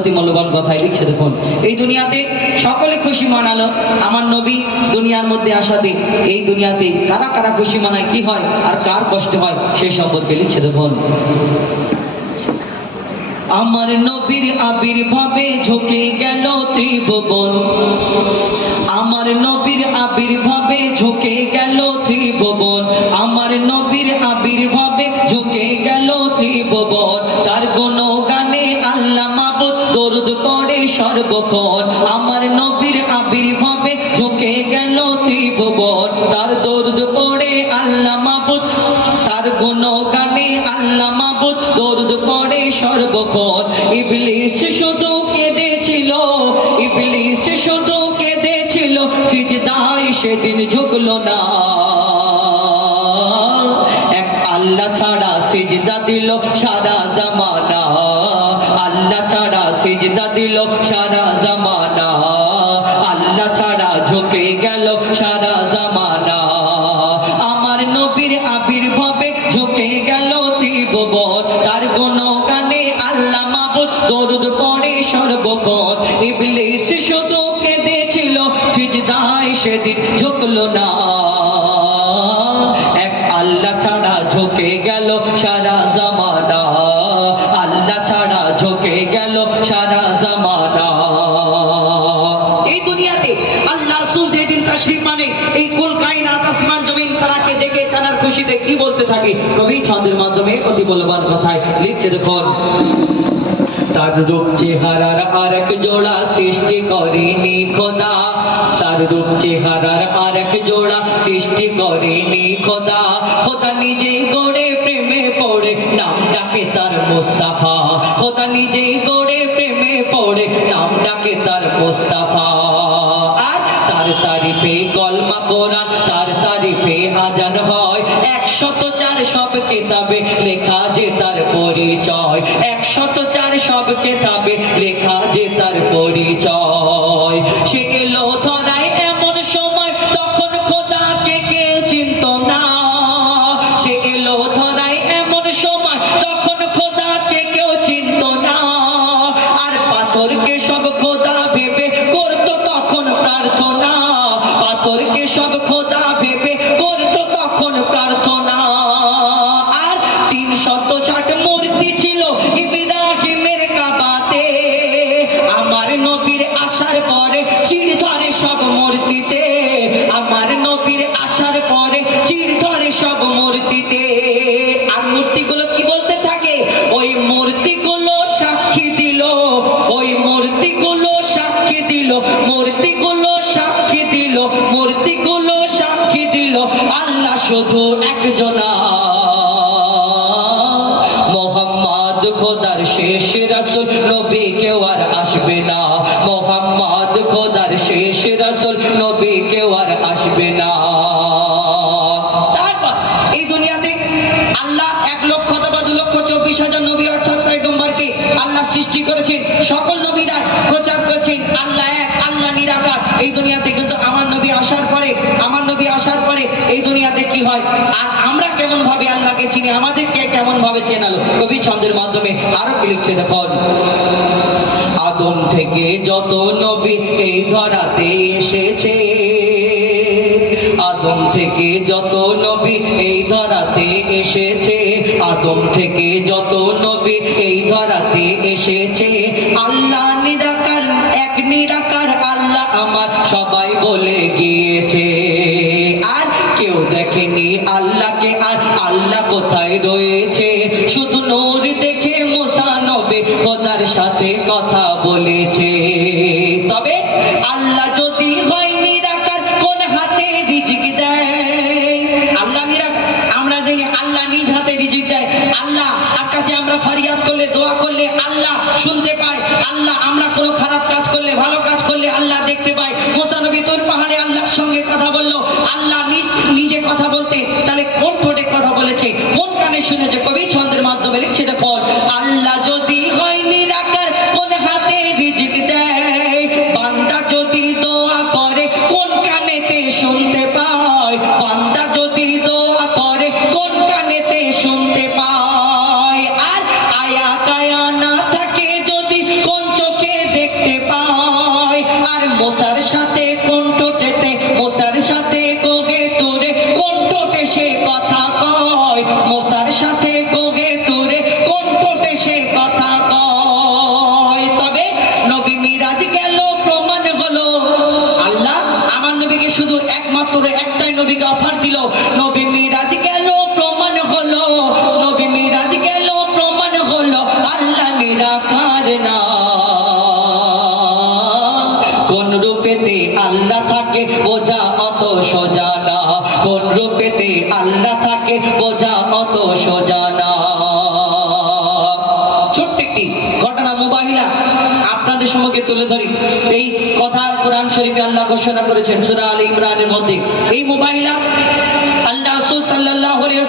অতি মূল্যবান কথাই লিখছে দেখুন। এই দুনিয়াতে সকলে খুশি মানালো। আমার নবী দুনিয়ার মধ্যে আসাতে এই দুনিয়াতে কারা কারা খুশি মানায়, কি হয় আর কার কষ্ট হয় সেই সম্পর্কে লিখছে দেখুন। আমার নবীর আবির্ভাবে ঝুঁকে গেল ত্রিভুবন। আমার নবীর আবির্ভাবে ঝুঁকে গেল ত্রিভুবন। আমার নবীর আবির্ভাবে সিজদা দিল দুনিয়াতে আল্লাহ রাসূল যেদিন তাশরীফ মানে এই কুল কায়নাত আসমান জমিন, তারাকে দেখে তার খুশিতে কি বলতে থাকে? কবি ছন্দের মাধ্যমে অতি মূল্যবান কথায় লিখছে দেখুন। তার রূপ চেহারার আর এক জোড়া সৃষ্টি করেনি খোদা। তার রূপ চেহারার আর এক জোড়া সৃষ্টি করেনি খোদা। খোদা নিজেই গড়ে, প্রেমে পড়ে নাম ডাকে তার মুস্তাফা একশত চার সব কেতাবে লেখা যে তার পরিচয়। একশত চার সব কেতাবে লেখা যে তার পরিচয়। খোদার শেষ রাসুল নবী কেউ আর আসবে না। সকল নবীরা প্রচার আল্লাহ এক, আল্লাহ নিরাকার। এই দুনিয়াতে কিন্তু আমার নবী আসার পরে, আমার নবী আসার পরে এই দুনিয়াতে কি হয়? আর আমরা কেমন ভাবে চিনি, আমাদেরকে কেমন ভাবে চেনালো? কবি ছন্দের মাধ্যমে আরও কি লিখছে দেখুন। আদম থেকে যত নবী এই ধরাতে এসেছে। আদম থেকে যত নবী এই ধরাতে এসেছে। আদম থেকে যত নবী এই ধরাতে এসেছে। আল্লাহ নিরাকার, এক নিরাকার আল্লাহ আমার সবাই বলে গিয়েছে। আর কেউ দেখেনি আল্লাহকে, আর আল্লাহ কোথায় রয়েছে? শুধু নূর দেখে মুসা নবী খোদার সাথে কথা বলেছে। তবে আল্লাহ যদি হয় নিরাকার, কোন হাতে রিজিক দেয়? আল্লাহ নিরাক আমরা দেখি আল্লাহ নিজ হাতে রিজিক দেয়। আল্লাহ আর কাছে আমরা ফরিয়াদ করলে, দোয়া করলে আল্লাহ শুনতে পায়। আল্লাহ, আমরা কোনো খারাপ কাজ করলে, ভালো কাজ করলে আল্লাহ দেখতে পায়। মোসা নবী তোর পাহাড়ে আল্লাহর সঙ্গে কথা বলল। আল্লাহ নিজে কথা বলতে, তাহলে কোন ঠোঁটে কথা বলেছে? কোন কানে শুনেছে? কবি ছন্দের মাধ্যমে লিখছে দেখো আল্লাহ যদি আর মশার সাথে রূপেতে আল্লাহ থাকে, বোঝা ছোট্ট একটি ঘটনা মুবাহিলা আপনাদের সম্মুখে তুলে ধরি। এই কথা কোরআন শরীফে আল্লাহ ঘোষণা করেছেন সূরা আলী ইমরানের মধ্যে। এই মুবাহিলা আল্লাহ আলাইহি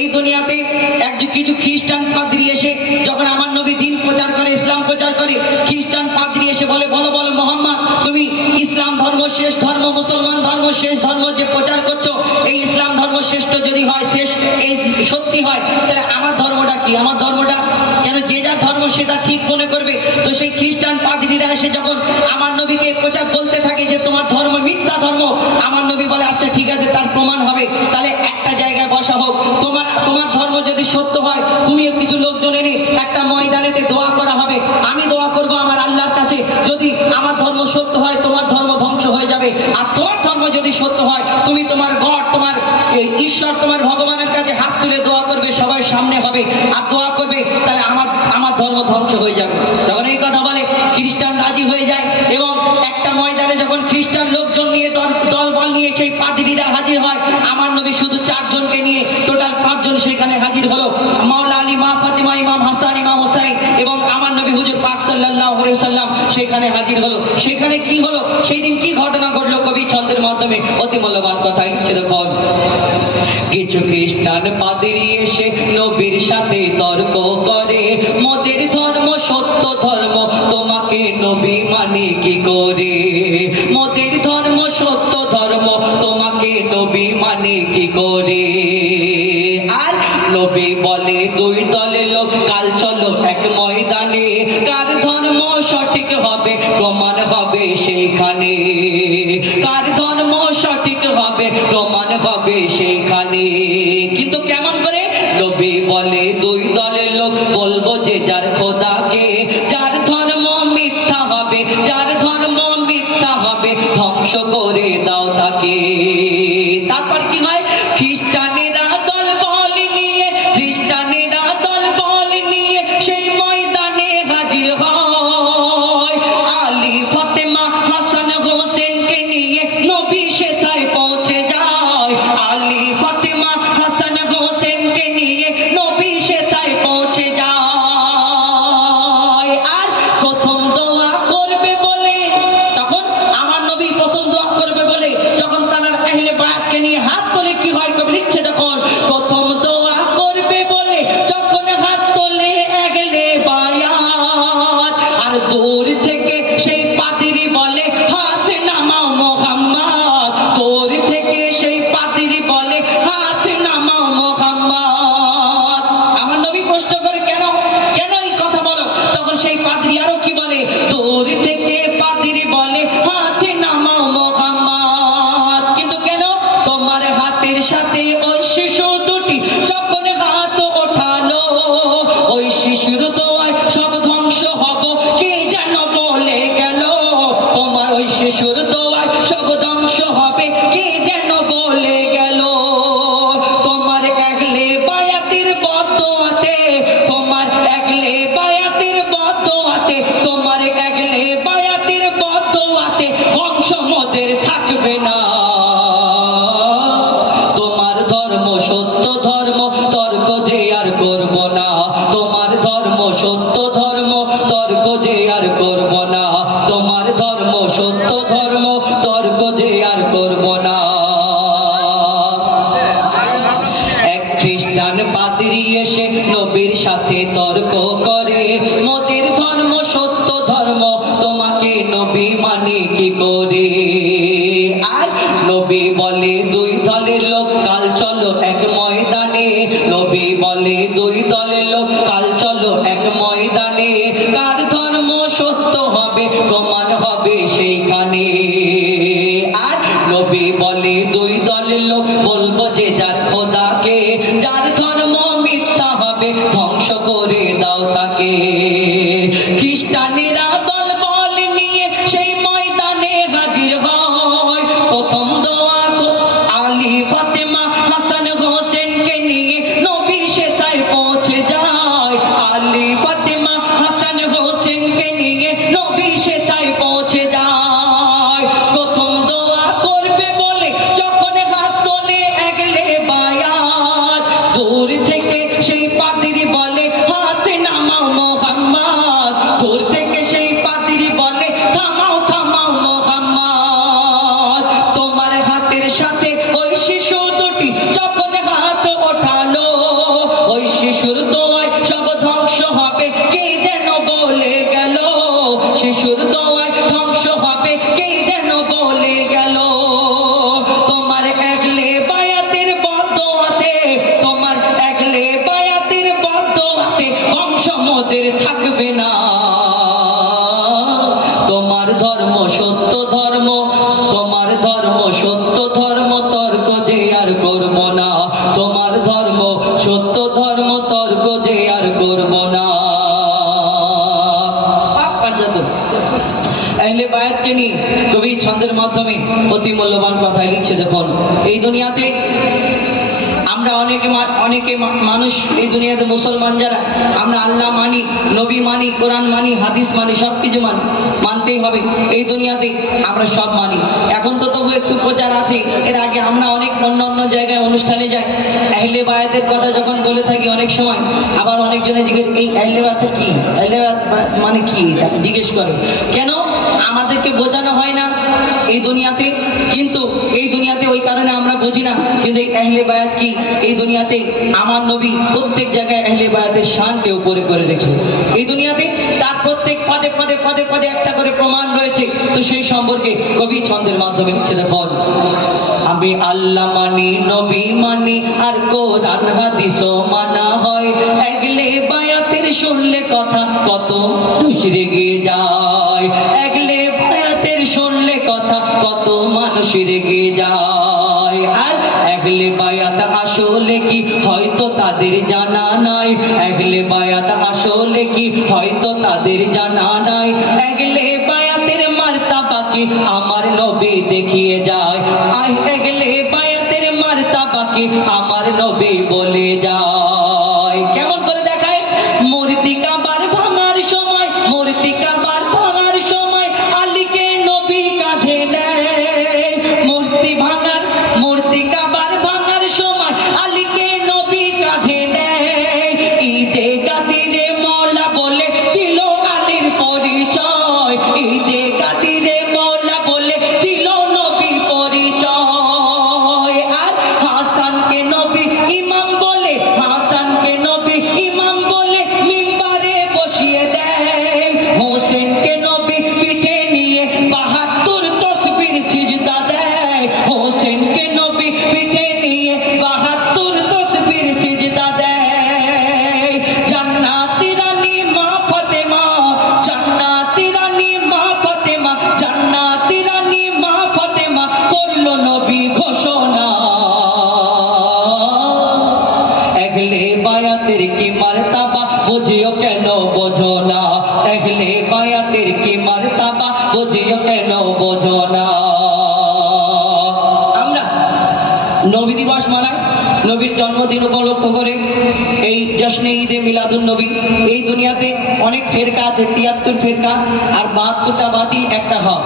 এই দুনিয়াতে এক কিছু খ্রিস্টান পাদ্রী এসে যখন আমার নবী দিন প্রচার করে, ইসলাম প্রচার করে, খ্রিস্টান পাদ্রী এসে বলে, বলো বলো, মোহাম্মদ তুমি ইসলাম ধর্ম শেষ, ধর্ম মুসলমান, ধর্ম শেষ, ধর্ম যে প্রচার করছ, এই ইসলাম ধর্ম শ্রেষ্ঠ যদি হয়, শেষ, এই সত্যি হয়, তাহলে আমার ধর্মটা কি? আমার ধর্মটা কেন যে যার ধর্ম সে তার ঠিক মনে করবে? তো সেই খ্রিস্টান পাদ্রীরা এসে যখন আমার নবীকে প্রচার বলতে থাকে যে তোমার ধর্ম মিথ্যা ধর্ম, আমার নবী বলে আচ্ছা ঠিক আছে, তার প্রমাণ হবে। তাহলে একটা জায়গায় বসা হোক তোমার তোমার ধর্ম যদি সত্য হয় তুমিও কিছু লোকজন এনে একটা ময়দানেতে দোয়া করা হবে আমি দোয়া করব আমার আল্লাহর কাছে যদি আমার ধর্ম সত্য হয় তোমার ধর্ম ধ্বংস হয়ে যাবে আর তোমার ধর্ম যদি সত্য হয় তুমি তোমার গড তোমার এই ঈশ্বর তোমার ভগবানের কাছে হাত তুলে দোয়া করবে সবাই সামনে হবে আর দোয়া করবে, তাহলে আমার আমার ধর্ম ধ্বংস হয়ে যাবে। যখন এই কথা বলে, খ্রিস্টান রাজি হয়ে যায় এবং একটা ময়দানে যখন খ্রিস্টান লোকজন নিয়ে দল দল বল নিয়ে সেই পাদ্রীরা হাজির হয়, আমার নবী শুধু চারজনকে নিয়ে টোটাল পাঁচজন সেখানে হাজির হলো। মাওলা আলী, মা ফাতিমা, ইমাম হাসান, ইমাম হুসাইন এবং আমার নবী হুজুর পাক আলাইহি সাল্লাম সেখানে হাজির হলো। সেখানে কি হলো? সেই দিন কি ঘটনা ঘটলো? কবি ছন্দের মাধ্যমে অতি মূল্যবান কথা লিখছে দেখুন কিছু খ্রিস্টান পাদ্রী এসে নবীর সাথে তর্ক করে। মোদের ধর্ম সত্য ধর্ম, তোমাকে নবী মানে কি করে? মোদের ধর্ম সত্য ধর্ম, তোমাকে নবী মানে কি করে? আর নবী বলে দুই দলের লোক কাল চলো এক ময়দানে। কার ধর্ম সঠিক হবে, প্রমাণ হবে সেইখানে। দূর থেকে পাদ্রি এসে নবীর সাথে তর্ক করে। মোদির ধর্ম সত্য ধর্ম, তোমাকে নবী মানে কি করে? সত্য ধর্ম, তর্ক যে আর করব না। আহলে বায়াতকে নিয়ে কবি ছন্দের মাধ্যমে অতি মূল্যবান কথায় লিখছে, দেখুন, এই দুনিয়াতে অনেকে মানুষ এই দুনিয়াতে মুসলমান যারা, আমরা আল্লাহ মানি, নবী মানি, কোরআন মানি, হাদিস মানি সব কিছু মানি, মানতেই হবে। এই দুনিয়াতে আমরা সব মানি। এখন তো তবু একটু প্রচার আছে। এর আগে আমরা অনেক অন্য অন্য জায়গায় অনুষ্ঠানে যাই। আহলে বায়াতের কথা যখন বলে থাকি অনেক সময়, আবার অনেকজনে জিজ্ঞেস, এই আহলে বায়াত কি? আহলে মানে কি এটা? জিজ্ঞেস করে। কেন? আমাদেরকে বোঝানো হয় না এই দুনিয়াতে। কিন্তু এই দুনিয়াতে ওই কারণে আমরা বুঝি না, কিন্তু এই আহলে বায়াত কি? এই দুনিয়াতে আমার নবী প্রত্যেক জায়গায় আহলে বায়াতের শানকে উপরে করে রেখেছে। এই দুনিয়াতে পদে পদে পদে পদে একটা করে প্রমাণ রয়েছে। তো সেই সম্পর্কে কবি ছন্দের মাধ্যমে লিখছে, দেখুন। আমি আল্লাহ মানি, নবী মানি, আর কোরআন, হাদিসও মানা হয়। একলে বায়াতের শুনলে কথা কত মানুষ রেগে যায়। একলে বায়াতের শুনলে কথা কত মানুষ রেগে যায়। একলে বায়াত আসলে কি? হয়তো তাদের জানা নাই। একলে বায়াত আসলে কি? হয়তো তাদের জানা নাই। একলে বায়াতের মার্তা বাকি আমার নবী দেখিয়ে যায়। আই একলে বায়াতের মার্তা বাকি আমার নবী বলে যায়। ফেরকা আছে, তিয়াত্তর ফেরকা আর বাহাত্তরটা বাতিল, একটা হক।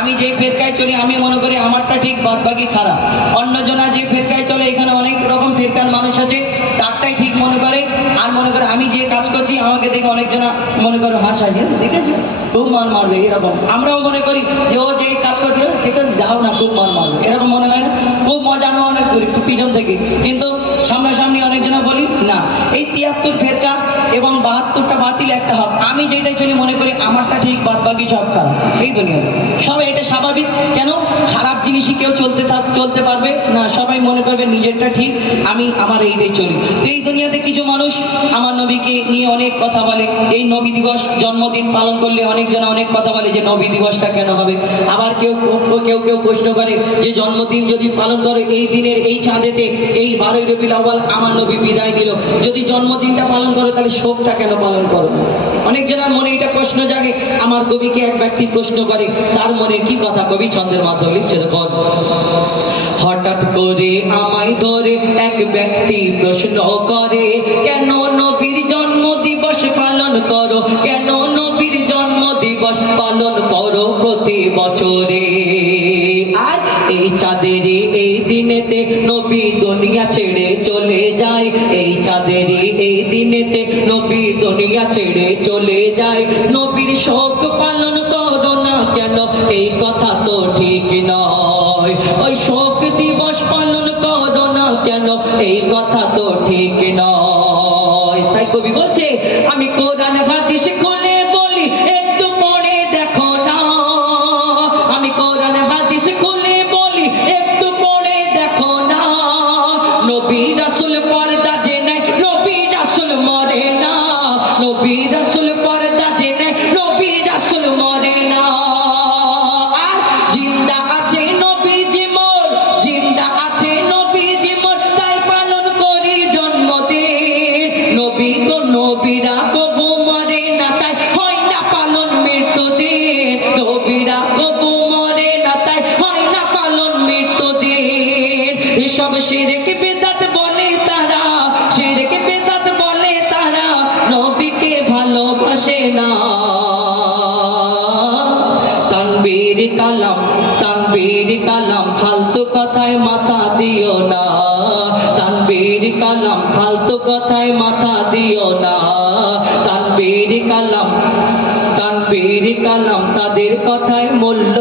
আমি যে ফেরকায় চলি, আমি মনে করি আমারটা ঠিক বাদ বাকি খারাপ। অন্যজনা যে ফেরকায় চলে, এখানে অনেক রকম ফেরকার মানুষ আছে, তারটাই ঠিক মনে করে। আর মনে করে আমি যে কাজ করছি, আমাকে দেখে অনেকজনা মনে করে হাসা দেখেছি? খুব মার মারবে, এরকম। আমরাও মনে করি যে, ও যে কাজ করছে দেখো যাও না, খুব মার মারবে। এরকম মনে হয় না? খুব মজা নেওয়া অনেক করি পিছন থেকে। কিন্তু সামনাসামনি অনেকজনা বলি, না, এই তিয়াত্তর ফেরকা এবং বাহাত্তরটা বাতিল একটা হক। আমি যেটাই চলি মনে করি, আমারটা ঠিক বাদ বাকি সব খারাপ। এই দুনিয়া সবাই এটা স্বাভাবিক। কেন? খারাপ জিনিসই কেউ চলতে থাক, চলতে পারবে? না, সবাই মনে করবে নিজেরটা ঠিক, আমি আমার এইটাই চলি। তো এই দুনিয়াতে কিছু মানুষ আমার নবীকে নিয়ে অনেক কথা বলে। এই নবী দিবস জন্মদিন পালন করলে অনেকজন অনেক কথা বলে যে নবী দিবসটা কেন হবে? আবার কেউ কেউ কেউ প্রশ্ন করে যে জন্মদিন যদি পালন করে, এই দিনের এই চাঁদেতে, এই বারোই আউয়াল আমার নবী বিদায় নিল। যদি জন্মদিনটা পালন করো, তাহলে শোকটা কেন পালন করো না? অনেক জনের মনে এটা প্রশ্ন জাগে, আমার কবিকে এক ব্যক্তি প্রশ্ন করে, তার মনে কি কথা কবি ছন্দের মাধ্যমে লিখছে দেখুন হঠাৎ করে আমায় ধরে এক ব্যক্তি প্রশ্ন করে, কেন নবীর জন্ম দিবস পালন করো কেন দুনিয়া ছেড়ে চলে যায়। নবীর শোক পালন করো না কেন? এই কথা তো ঠিক নয়। ওই শোক দিবস পালন করো না কেন? এই কথা তো ঠিক নয়। তাই কবি বলছে, আমি কোরআন হাদিস খুলে বলি, একটু পড়ে দেখো না। আমি কোরআন ফালতু কথায় মাথা দিও না। তানবীর কালাম, ফালতু কথায় মাথা দিও না। তানবীর কালাম তানবীর কালাম, তাদের কথায় মূল্য